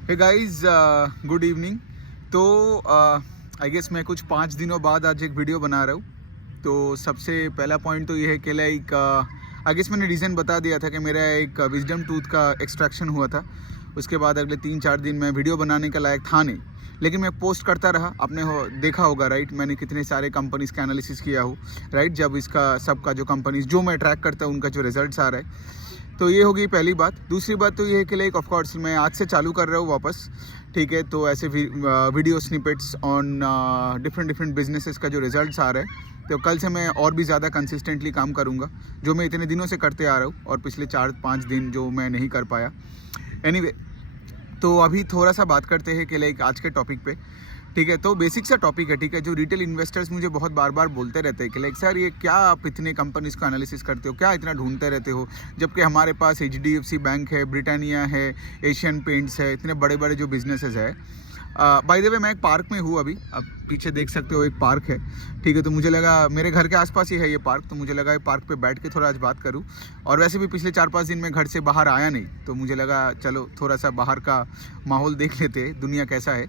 Hey guys, good evening. तो I guess मैं कुछ 5 दिनों बाद आज एक वीडियो बना रहा हूँ। तो सबसे पहला पॉइंट तो ये है कि लाइक आई गेस मैंने रीज़न बता दिया था कि मेरा एक विजडम टूथ का एक्सट्रैक्शन हुआ था। उसके बाद अगले 3-4 दिन मैं वीडियो बनाने का लायक था नहीं, लेकिन मैं पोस्ट करता रहा। आपने देखा होगा राइट, मैंने कितने सारे कंपनीज़ का एनालिसिस किया हो राइट। जब इसका सबका जो कंपनीज़ जो मैं ट्रैक करता हूँ उनका जो रिजल्ट्स आ रहा है, तो ये होगी पहली बात। दूसरी बात तो ये है कि लाइक ऑफ कोर्स मैं आज से चालू कर रहा हूँ वापस, ठीक है। तो ऐसे video snippets on different businesses का जो रिजल्ट्स आ रहे हैं, तो कल से मैं और भी ज़्यादा कंसिस्टेंटली काम करूँगा, जो मैं इतने दिनों से करते आ रहा हूँ और पिछले 4-5 दिन जो मैं नहीं कर पाया। एनीवे, तो अभी थोड़ा सा बात करते हैं कि लाइक आज के टॉपिक पे, ठीक है। तो बेसिक सा टॉपिक है, ठीक है। जो रिटेल इन्वेस्टर्स मुझे बहुत बार बार बोलते रहते हैं कि लाइक सर ये क्या आप इतने कंपनीज को एनालिसिस करते हो, क्या इतना ढूंढते रहते हो, जबकि हमारे पास HDFC बैंक है, ब्रिटानिया है, एशियन पेंट्स है, इतने बड़े बड़े जो बिजनेसेस है। बाय द वे मैं एक पार्क में हूँ अभी, आप पीछे देख सकते हो एक पार्क है, ठीक है। तो मुझे लगा मेरे घर के आसपास ही है ये पार्क, तो मुझे लगा ये पार्क पे बैठ के थोड़ा आज बात करूँ। और वैसे भी पिछले 4-5 दिन में घर से बाहर आया नहीं, तो मुझे लगा चलो थोड़ा सा बाहर का माहौल देख लेते हैं, दुनिया कैसा है।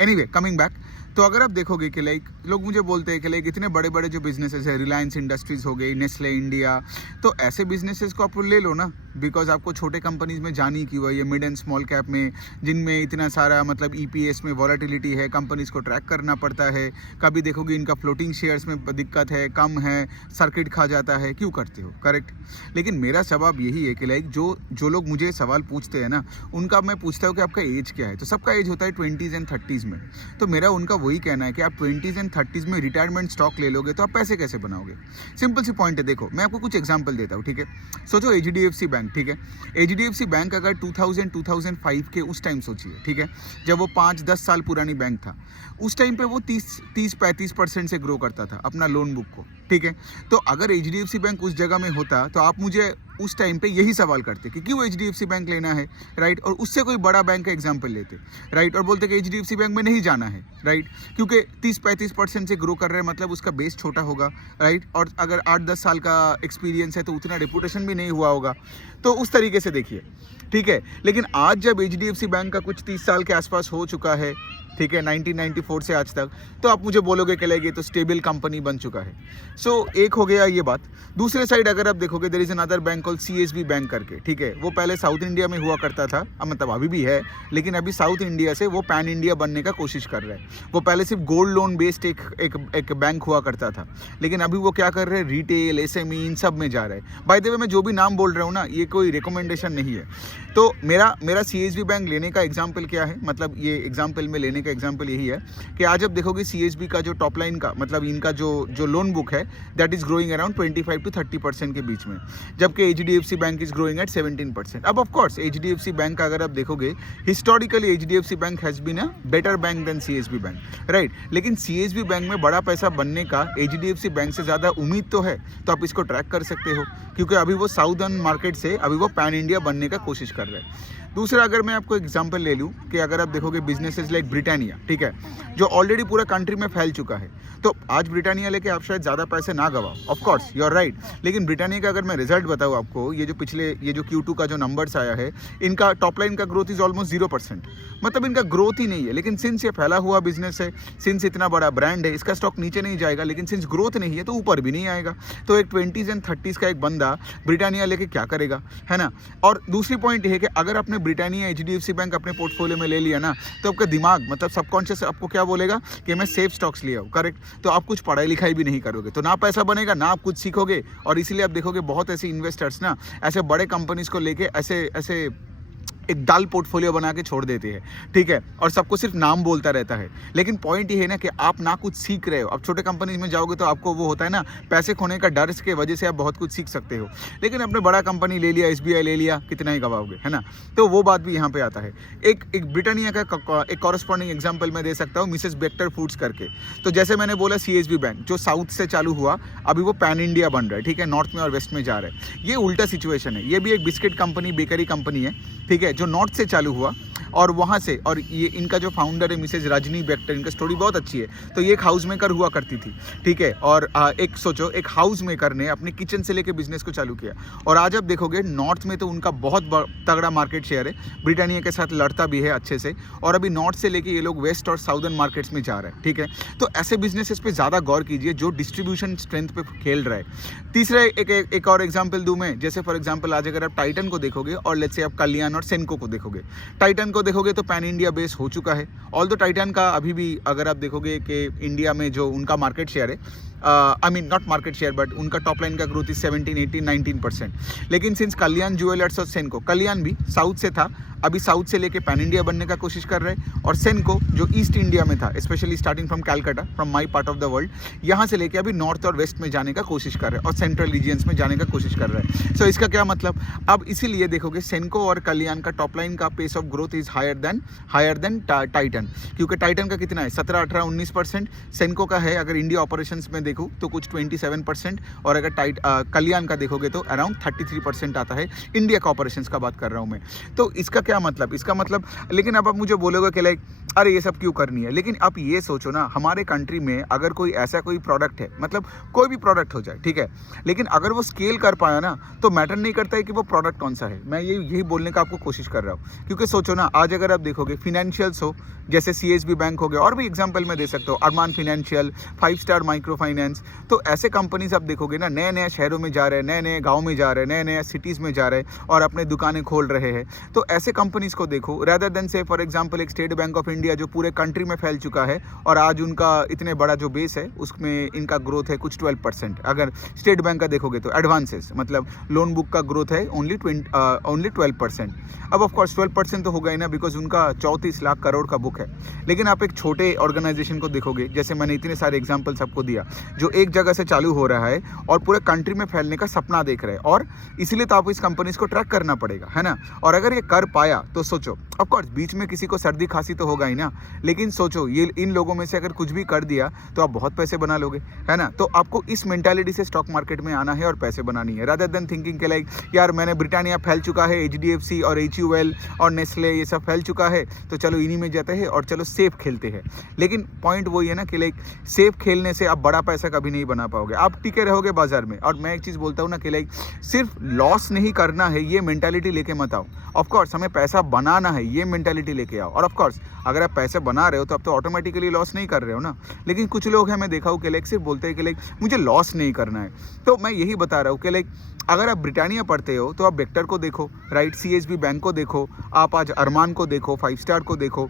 एनीवे, कमिंग बैक, तो अगर आप देखोगे कि लाइक लोग मुझे बोलते हैं कि लाइक इतने बड़े बड़े जो बिजनेसेस है, रिलायंस इंडस्ट्रीज़ हो गई, नेस्ले इंडिया, तो ऐसे बिजनेसेस को आप ले लो ना, बिकॉज आपको छोटे कंपनीज में जानी क्यों है। ये मिड एंड स्मॉल कैप में, जिनमें इतना सारा मतलब EPS में वॉलेटिलिटी है, कंपनीज को ट्रैक करना पड़ता है, कभी देखोगे इनका फ्लोटिंग शेयर्स में दिक्कत है, कम है, सर्किट खा जाता है, क्यों करते हो, करेक्ट। लेकिन मेरा सवाल यही है कि लाइक जो लोग मुझे सवाल पूछते हैं ना, उनका मैं पूछता हूँ कि आपका एज क्या है। तो सबका एज होता है 20s एंड 30s में, तो मेरा उनका वही कहना है कि आप 20s एंड 30s में रिटायरमेंट स्टॉक ले लोगे तो आप पैसे कैसे बनाओगे। सिंपल सी पॉइंट है, देखो मैं आपको कुछ एग्जांपल देता हूँ, ठीक है। सोचो HDFC बैंक, ठीक है। HDFC बैंक अगर 2000-2005 के उस टाइम सोचिए, ठीक है, जब वो 5-10 साल पुरानी बैंक था, उस टाइम पे वो 30-35% से ग्रो करता था अपना लोन बुक को, ठीक है। तो अगर HDFC बैंक उस जगह में होता तो आप मुझे उस टाइम पे यही सवाल करते कि क्यों HDFC बैंक लेना है, राइट। और उससे कोई बड़ा बैंक का एग्जांपल लेते, राइट, और बोलते कि HDFC बैंक में नहीं जाना है, राइट, क्योंकि 30-35% से ग्रो कर रहे हैं, मतलब उसका बेस छोटा होगा, राइट। और अगर 8-10 साल का एक्सपीरियंस है तो उतना रेपुटेशन भी नहीं हुआ होगा। तो उस तरीके से देखिए, ठीक है। लेकिन आज जब HDFC बैंक का कुछ 30 साल के आसपास हो चुका है, ठीक है, 1994 से आज तक, तो आप मुझे बोलोगे कि लाइक ये तो स्टेबल कंपनी बन चुका है। सो एक हो गया ये बात। दूसरे साइड अगर आप देखोगे, there is another bank called CSB bank करके, ठीक है। वो पहले साउथ इंडिया में हुआ करता था, मतलब अभी भी है, लेकिन अभी साउथ इंडिया से वो पैन इंडिया बनने का कोशिश कर रहा है। वो पहले सिर्फ गोल्ड लोन बेस्ड एक बैंक हुआ करता था, लेकिन अभी वो क्या कर रहे हैं, रिटेल, SME, इन सब में जा रहा है। बाय द वे मैं जो भी नाम बोल रहा हूँ ना, ये कोई रिकमेंडेशन नहीं है। तो मेरा CSB बैंक लेने का एग्जाम्पल क्या है, मतलब ये एग्जाम्पल में लेने का एग्जाम्पल यही है कि आज आप देखोगे CSB का जो टॉप लाइन का, मतलब इनका जो लोन बुक है, दैट इज ग्रोइंग अराउंड 25-30% के बीच में, जबकि HDFC bank is growing at 17%। अब ऑफ कोर्स HDFC बैंक का अगर आप देखोगे, historically HDFC bank has been a better bank than CSB bank, right. लेकिन CSB बैंक में बड़ा पैसा बनने का HDFC बैंक से ज़्यादा उम्मीद तो है, तो आप इसको ट्रैक कर सकते हो, क्योंकि अभी वो साउदर्न मार्केट से अभी वो पैन इंडिया बनने का कोशिश कर रहे हैं। दूसरा, अगर मैं आपको एग्जांपल ले लूँ कि अगर आप देखोगे बिजनेसेस लाइक ब्रिटानिया, ठीक है, जो ऑलरेडी पूरा कंट्री में फैल चुका है, तो आज ब्रिटानिया लेके आप शायद ज़्यादा पैसे ना गवाओ, of course you are right. लेकिन ब्रिटानिया का अगर मैं रिजल्ट बताऊँ आपको, ये जो Q2 का जो नंबर्स आया है, इनका टॉप लाइन का ग्रोथ इज ऑलमोस्ट 0%, मतलब इनका ग्रोथ ही नहीं है। लेकिन सिंस ये फैला हुआ बिजनेस है, सिंस इतना बड़ा ब्रांड है, इसका स्टॉक नीचे नहीं जाएगा, लेकिन सिंस ग्रोथ नहीं है तो ऊपर भी नहीं आएगा। तो एक 20s एंड 30s का एक बंदा ब्रिटानिया लेके क्या करेगा, है ना। और दूसरी पॉइंट ये है कि अगर आपने ब्रिटानिया HDFC बैंक अपने पोर्टफोलियो में ले लिया ना, तो आपका दिमाग, मतलब सबकॉन्शियस आपको क्या बोलेगा कि मैं सेफ स्टॉक्स ले आऊँ, करेक्ट। तो आप कुछ पढ़ाई लिखाई भी नहीं करोगे, तो ना पैसा बनेगा, ना आप कुछ सीखोगे। और इसीलिए आप देखोगे बहुत ऐसे इन्वेस्टर्स ना ऐसे बड़े कंपनीज को लेके ऐसे एक डाल पोर्टफोलियो बना के छोड़ देते हैं, ठीक है, और सबको सिर्फ नाम बोलता रहता है। लेकिन पॉइंट ये है ना कि आप ना कुछ सीख रहे हो। अब छोटे कंपनीज में जाओगे तो आपको वो होता है ना, पैसे खोने का डर के वजह से आप बहुत कुछ सीख सकते हो, लेकिन अपने बड़ा कंपनी ले लिया, SBI ले लिया, कितना ही गवाओगे, है ना। तो वो बात भी यहाँ पे आता है। एक ब्रिटानिया का एक कॉरेस्पॉन्डिंग एग्जाम्पल मैं दे सकता हूँ, मिसेस बेक्टर फूड्स करके। तो जैसे मैंने बोला CSB बैंक जो साउथ से चालू हुआ, अभी वो पैन इंडिया बन रहा है, ठीक है, नॉर्थ में और वेस्ट में जा रहा है। ये उल्टा सिचुएशन है। ये भी एक बिस्किट कंपनी, बेकरी कंपनी है, ठीक है, जो नॉर्थ से चालू हुआ, और वहाँ से, और ये इनका जो फाउंडर है मिसेज रजनी बेक्टर, इनका स्टोरी बहुत अच्छी है। तो ये एक हाउस मेकर हुआ करती थी, ठीक है, और एक सोचो एक हाउस मेकर ने अपने किचन से लेके बिजनेस को चालू किया, और आज आप देखोगे नॉर्थ में तो उनका बहुत तगड़ा मार्केट शेयर है, ब्रिटानिया के साथ लड़ता भी है अच्छे से, और अभी नॉर्थ से लेके ये लोग वेस्ट और साउदर्न मार्केट्स में जा रहे हैं, ठीक है। तो ऐसे बिजनेसेस पे ज़्यादा गौर कीजिए जो डिस्ट्रीब्यूशन स्ट्रेंथ पे खेल रहा है। तीसरा एक और एग्जांपल दूं मैं, जैसे फॉर एग्जांपल आज अगर आप टाइटन को देखोगे और लेट्स से आप कल्याण और सेनको को देखोगे, टाइटन को देखोगे तो पैन इंडिया बेस हो चुका है। ऑल्दो टाइटन का अभी भी अगर आप देखोगे कि इंडिया में जो उनका मार्केट शेयर है, I mean not market share but उनका टॉप लाइन का ग्रोथ 17, 18, 19%। लेकिन सिंस कल्याण ज्वेलर्स और सेनको, कल्याण भी साउथ से था, अभी साउथ से लेके पैन इंडिया बनने का कोशिश कर रहे हैं, और सेनको जो ईस्ट इंडिया में था, specially starting from Calcutta, from my part of the world, यहाँ से लेके अभी नॉर्थ और वेस्ट में जाने का कोशिश कर रहे हैं और सेंट्रल रीजियंस में जाने का कोशिश कर रहे हैं। सो इसका क्या मतलब, अब इसीलिए देखोगे सेनको और कल्याण का टॉप लाइन का pace of growth is higher than Titan, क्योंकि टाइटन का कितना है 17, 18, 19%, सेनको का है अगर इंडिया ऑपरेशंस में देखूँ तो कुछ 27%, और अगर कल्याण का देखोगे तो अराउंड 33% आता है। इंडिया का ऑपरेशंस का बात कर रहा हूँ मैं। तो इसका क्या मतलब, इसका मतलब, लेकिन अब आप मुझे बोलोगे कि लाइक अरे ये सब क्यों करनी है, लेकिन आप ये सोचो ना, हमारे कंट्री में अगर कोई ऐसा कोई प्रोडक्ट है, मतलब कोई भी प्रोडक्ट हो जाए, ठीक है, लेकिन अगर वो स्केल कर पाया ना तो मैटर नहीं करता है कि वो प्रोडक्ट कौन सा है। मैं यही बोलने का आपको कोशिश कर रहा हूँ, क्योंकि सोचो ना, आज अगर आप देखोगे फिनेंशियल्स हो, जैसे CSB बैंक हो गया, और भी एग्जाम्पल मैं दे सकता हूँ, अरमान फिनेंशियल, 5 स्टार माइक्रो फाइनेंस, तो ऐसे कंपनीज आप देखोगे ना, नए नए शहरों में जा रहे हैं, नए नए गाँव में जा रहे हैं, नए नए सिटीज़ में जा रहे हैं और अपने दुकानें खोल रहे हैं। तो ऐसे कंपनीज को देखो, रेदर देन से फॉर एग्जांपल एक स्टेट बैंक ऑफ इंडिया जो पूरे कंट्री में फैल चुका है, और आज उनका इतने बड़ा जो बेस है उसमें इनका ग्रोथ है कुछ 12%। अगर स्टेट बैंक का देखोगे तो एडवांसेस, मतलब लोन बुक का ग्रोथ है ओनली 12%। अब ऑफकोर्स 12% तो होगा ही ना, बिकॉज उनका 34 लाख करोड़ का बुक है। लेकिन आप एक छोटे ऑर्गेनाइजेशन को देखोगे, जैसे मैंने इतने सारे एग्जाम्पल्स आपको दिया, जो एक जगह से चालू हो रहा है और पूरे कंट्री में फैलने का सपना देख रहे हैं, और इसीलिए तो आपको इस कंपनीज को ट्रैक करना पड़ेगा, है ना। और अगर ये कर पाया तो सोचो, ऑफकोर्स बीच में किसी को सर्दी खांसी तो होगा ही ना, लेकिन सोचो ये इन लोगों में से अगर कुछ भी कर दिया तो आप बहुत पैसे बना लोगे, है ना। तो आपको इस मेंटालिटी से स्टॉक मार्केट में आना है और पैसे बनानी है, रादर देन थिंकिंग के लाइक यार मैंने ब्रिटानिया फैल चुका है, HDFC और HUL और नेस्ले ये सब फैल चुका है, तो चलो इन्हीं में जाते हैं और चलो सेफ खेलते हैं। लेकिन पॉइंट वही है ना कि लाइक सेफ खेलने से आप बड़ा पैसा कभी नहीं बना पाओगे, आप टिके रहोगे बाजार में। और मैं एक चीज़ बोलता हूँ ना कि लाइक सिर्फ लॉस नहीं करना है, ये मेंटालिटी लेके मत आओ। ऑफकोर्स हमें पैसा बनाना है, ये मेंटालिटी लेके आओ। और ऑफकोर्स अगर आप पैसे बना रहे हो तो आप तो ऑटोमेटिकली लॉस नहीं कर रहे हो ना। लेकिन कुछ लोग हैं, मैं देखा हूँ कि लाइक सिर्फ बोलते हैं कि लाइक मुझे लॉस नहीं करना है। तो मैं यही बता रहा हूँ कि लाइक अगर आप ब्रिटानिया पढ़ते हो तो आप बेक्टर को देखो, राइट, CSB बैंक को देखो, आप आज अरमान को देखो, 5 स्टार को देखो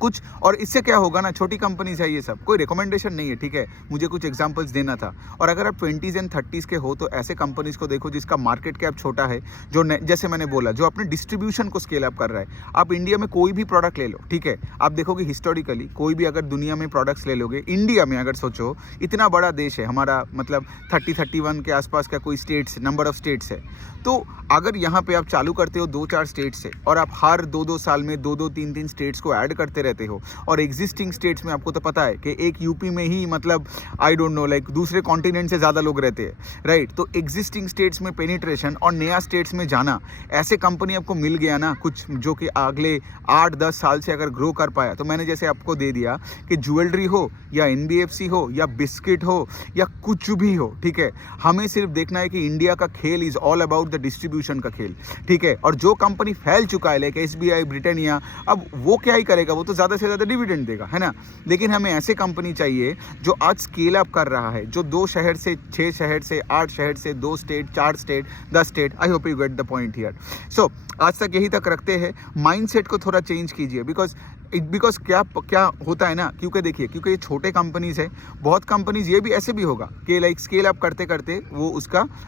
कुछ। और इससे क्या होगा ना, छोटी कंपनीज है ये सब, कोई रिकमेंडेशन नहीं है, ठीक है, मुझे कुछ एग्जांपल्स देना था। और अगर आप 20s एंड 30s के हो तो ऐसे कंपनीज को देखो जिसका मार्केट कैप छोटा है, जो जैसे मैंने बोला जो अपने डिस्ट्रीब्यूशन को स्केल अप कर रहा है। आप इंडिया में कोई भी प्रोडक्ट ले लो, ठीक है, आप देखोगे हिस्टोरिकली कोई भी अगर दुनिया में प्रोडक्ट्स ले लोगे, इंडिया में अगर सोचो इतना बड़ा देश है हमारा, मतलब 30-31 के आसपास का कोई स्टेट्स, नंबर ऑफ स्टेट्स है। तो अगर यहाँ पे आप चालू करते हो 2-4 स्टेट से, और आप हर 2-2 साल में 2-2, 3-3 स्टेट्स को ऐड करते रहते हो, और एग्जिस्टिंग स्टेट्स में आपको तो पता है कि एक यूपी में ही मतलब आई डोंट नो लाइक दूसरे कॉन्टिनेंट से ज़्यादा लोग रहते हैं, राइट। तो एग्जिस्टिंग स्टेट्स में पेनिट्रेशन और नया स्टेट्स में जाना, ऐसे कंपनी आपको मिल गया ना कुछ जो कि अगले 8-10 साल से अगर ग्रो कर पाया, तो मैंने जैसे आपको दे दिया कि ज्वेलरी हो या NBFC हो या बिस्किट हो या कुछ भी हो, ठीक है, हमें सिर्फ देखना है कि इंडिया का खेल is all about the distribution का खेल, ठीक है। और जो कंपनी फैल चुका है लाइक SBI, ब्रिटानिया, अब वो क्या ही करेगा, वो तो ज़्यादा से ज़्यादा डिविडेंड देगा, है ना। लेकिन हमें ऐसे कंपनी चाहिए जो आज स्केल अप कर रहा है, जो 2 शहर से 6 शहर से 8 शहर से 2 state 4 state 10 state. I hope you get the point here. So आज तक यही तक रखते हैं, माइंडसेट को थोड़ा चेंज कीजिए, बिकॉज क्या होता है ना, क्योंकि देखिए, क्योंकि ये छोटे कंपनीज है, बहुत कंपनीज ये भी ऐसे भी होगा कि लाइक स्केल अप करते करते वो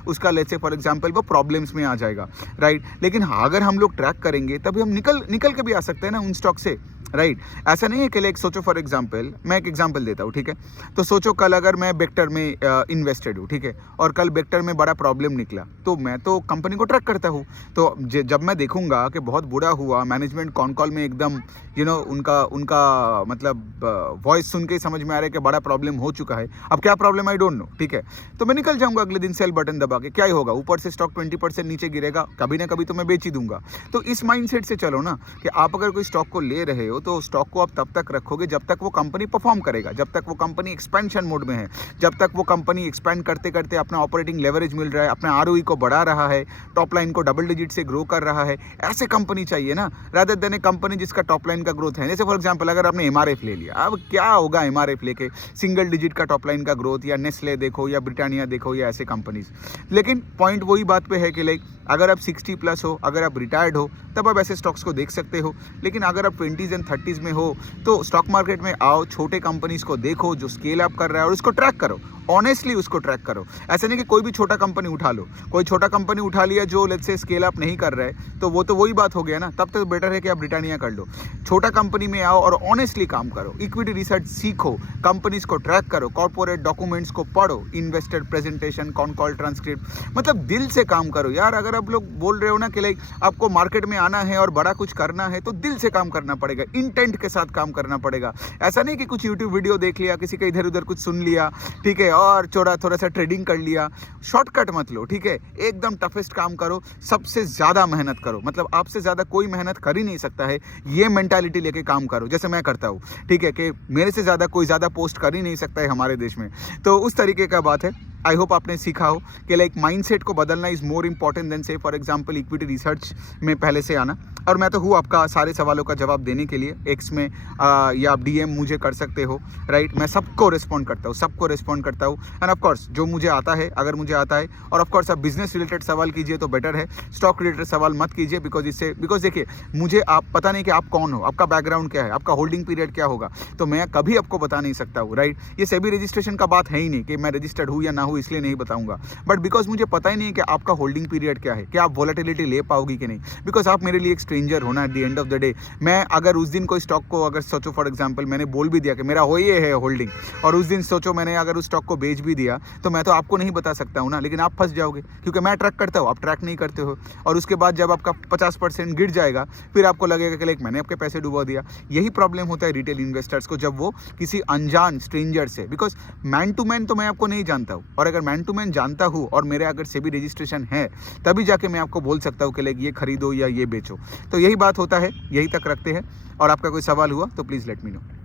उसका लेट्स से फॉर एग्जांपल वो प्रॉब्लम्स में आ जाएगा, राइट। लेकिन अगर हम लोग ट्रैक करेंगे तभी हम निकल के भी आ सकते हैं ना उन स्टॉक से। राइट। ऐसा नहीं है कि लाइक सोचो फॉर एग्जांपल, मैं एक एग्जांपल देता हूँ, ठीक है। तो सोचो कल अगर मैं बेक्टर में इन्वेस्टेड हूँ, ठीक है, और कल बेक्टर में बड़ा प्रॉब्लम निकला, तो मैं तो कंपनी को ट्रैक करता हूँ। तो जब मैं देखूंगा कि बहुत बुरा हुआ, मैनेजमेंट कॉन कॉल में एकदम उनका उनका मतलब वॉइस सुन के ही समझ में आ रहा है कि बड़ा प्रॉब्लम हो चुका है, अब क्या प्रॉब्लम आई डोंट नो, ठीक है। तो मैं निकल जाऊंगा अगले दिन सेल बटन दबा के, क्या ही होगा, ऊपर से स्टॉक 20% नीचे गिरेगा, कभी ना कभी तो मैं बेच ही दूंगा। तो इस माइंडसेट से चलो ना कि आप अगर कोई स्टॉक को ले रहे हो तो स्टॉक को आप तब तक रखोगे जब तक वो कंपनी परफॉर्म करेगा, जब तक वो कंपनी एक्सपेंशन मोड में है, जब तक वो कंपनी एक्सपेंड करते करते अपना ऑपरेटिंग लेवरेज मिल रहा है, अपने आरओई को बढ़ा रहा है, टॉप लाइन को डबल डिजिट से ग्रो कर रहा है। ऐसे कंपनी चाहिए ना, रादर देन ए कंपनी जिसका टॉप लाइन का ग्रोथ है। जैसे फॉर एग्जांपल अगर आपने एमआरएफ ले लिया, अब क्या होगा एमआरएफ लेके, सिंगल डिजिट का टॉप लाइन का ग्रोथ, या नेस्ले देखो या ब्रिटानिया देखो या ऐसे कंपनीज। लेकिन पॉइंट वही बात पे है कि लाइक अगर आप 60+ हो, अगर आप रिटायर्ड हो, तब आप ऐसे स्टॉक्स को देख सकते हो। लेकिन अगर आप 20s एंड 30s में हो तो स्टॉक मार्केट में आओ, छोटे कंपनीज को देखो जो स्केल अप कर रहा है और उसको ट्रैक करो, ऑनेस्टली उसको ट्रैक करो। ऐसा नहीं कि कोई भी छोटा कंपनी उठा लो, कोई छोटा कंपनी उठा लिया जो लेट्स से स्केल अप नहीं कर रहा है, तो वो तो वही बात हो गया ना। तब तो बेटर है कि आप ब्रिटानिया कर लो। छोटा कंपनी में आओ और ऑनेस्टली काम करो, इक्विटी रिसर्च सीखो, कंपनीज को ट्रैक करो, कॉर्पोरेट डॉक्यूमेंट्स को पढ़ो, investor presentation, con call transcript, मतलब दिल से काम करो यार। अगर आप लोग बोल रहे हो ना कि लाइक आपको मार्केट में आना है और बड़ा कुछ करना है, तो दिल से काम करना पड़ेगा, इंटेंट के साथ काम करना पड़ेगा। ऐसा नहीं कि कुछ यूट्यूब वीडियो देख लिया, किसी का इधर उधर कुछ सुन लिया, ठीक है, और थोड़ा सा ट्रेडिंग कर लिया। शॉर्टकट मत लो, ठीक है, एकदम टफेस्ट काम करो, सबसे ज़्यादा मेहनत करो, मतलब आपसे ज़्यादा कोई मेहनत कर ही नहीं सकता है, ये मेंटालिटी लेके काम करो, जैसे मैं करता हूँ, ठीक है, कि मेरे से ज़्यादा कोई ज़्यादा पोस्ट कर ही नहीं सकता है हमारे देश में। तो उस तरीके का बात है। आई होप आपने सीखा हो कि लाइक माइंडसेट को बदलना इज़ मोर इंपॉर्टेंट देन से फॉर एग्जांपल इक्विटी रिसर्च में पहले से आना। और मैं तो हूँ आपका सारे सवालों का जवाब देने के लिए, एक्स में या आप डीएम मुझे कर सकते हो, राइट। मैं सबको रिस्पॉन्ड करता हूँ, सबको रिस्पॉन्ड करता हूँ। एंड ऑफकोर्स जो मुझे आता है, अगर मुझे आता है, और ऑफकोर्स आप बिजनेस रिलेटेड सवाल कीजिए तो बेटर है, स्टॉक रिलेटेड सवाल मत कीजिए, बिकॉज देखिए मुझे आप पता नहीं कि आप कौन हो, आपका बैकग्राउंड क्या है, आपका होल्डिंग पीरियड क्या होगा, तो मैं कभी आपको बता नहीं सकता हूँ, राइट। ये सेबी रजिस्ट्रेशन का बात है ही नहीं कि मैं रजिस्टर्ड हूँ या ना हूँ, इसलिए नहीं बताऊँगा। बट बिकॉज मुझे पता ही नहीं कि आपका होल्डिंग पीरियड क्या है, कि आप वॉलेटिलिटी ले पाओगी कि नहीं, बिकॉज आप मेरे लिए एक स्ट्रेंजर होना at the end of the day. मैं अगर उस दिन कोई स्टॉक को अगर सोचो फॉर एग्जांपल मैंने बोल भी दिया कि मेरा हो ये है होल्डिंग, और उस दिन सोचो मैंने अगर उस स्टॉक को बेच भी दिया, तो मैं तो आपको नहीं बता सकता हूँ ना, लेकिन आप फंस जाओगे क्योंकि मैं ट्रैक करता हूँ, आप ट्रैक नहीं करते हो। और उसके बाद जब आपका 50% गिर जाएगा, फिर आपको लगेगा कि लाइक मैंने आपके पैसे डुबा दिया। यही प्रॉब्लम होता है रिटेल इन्वेस्टर्स को जब वो किसी अनजान स्ट्रेंजर से, बिकॉज मैन टू मैन तो मैं आपको नहीं जानता हूँ, और अगर मैन टू मैन जानता हूँ और मेरे अगर सेबी रजिस्ट्रेशन है, तभी जाके मैं आपको बोल सकता हूँ कि लाइक ये खरीदो या ये बेचो। तो यही बात होता है, यही तक रखते हैं। और आपका कोई सवाल हुआ तो प्लीज़ लेट मी नो।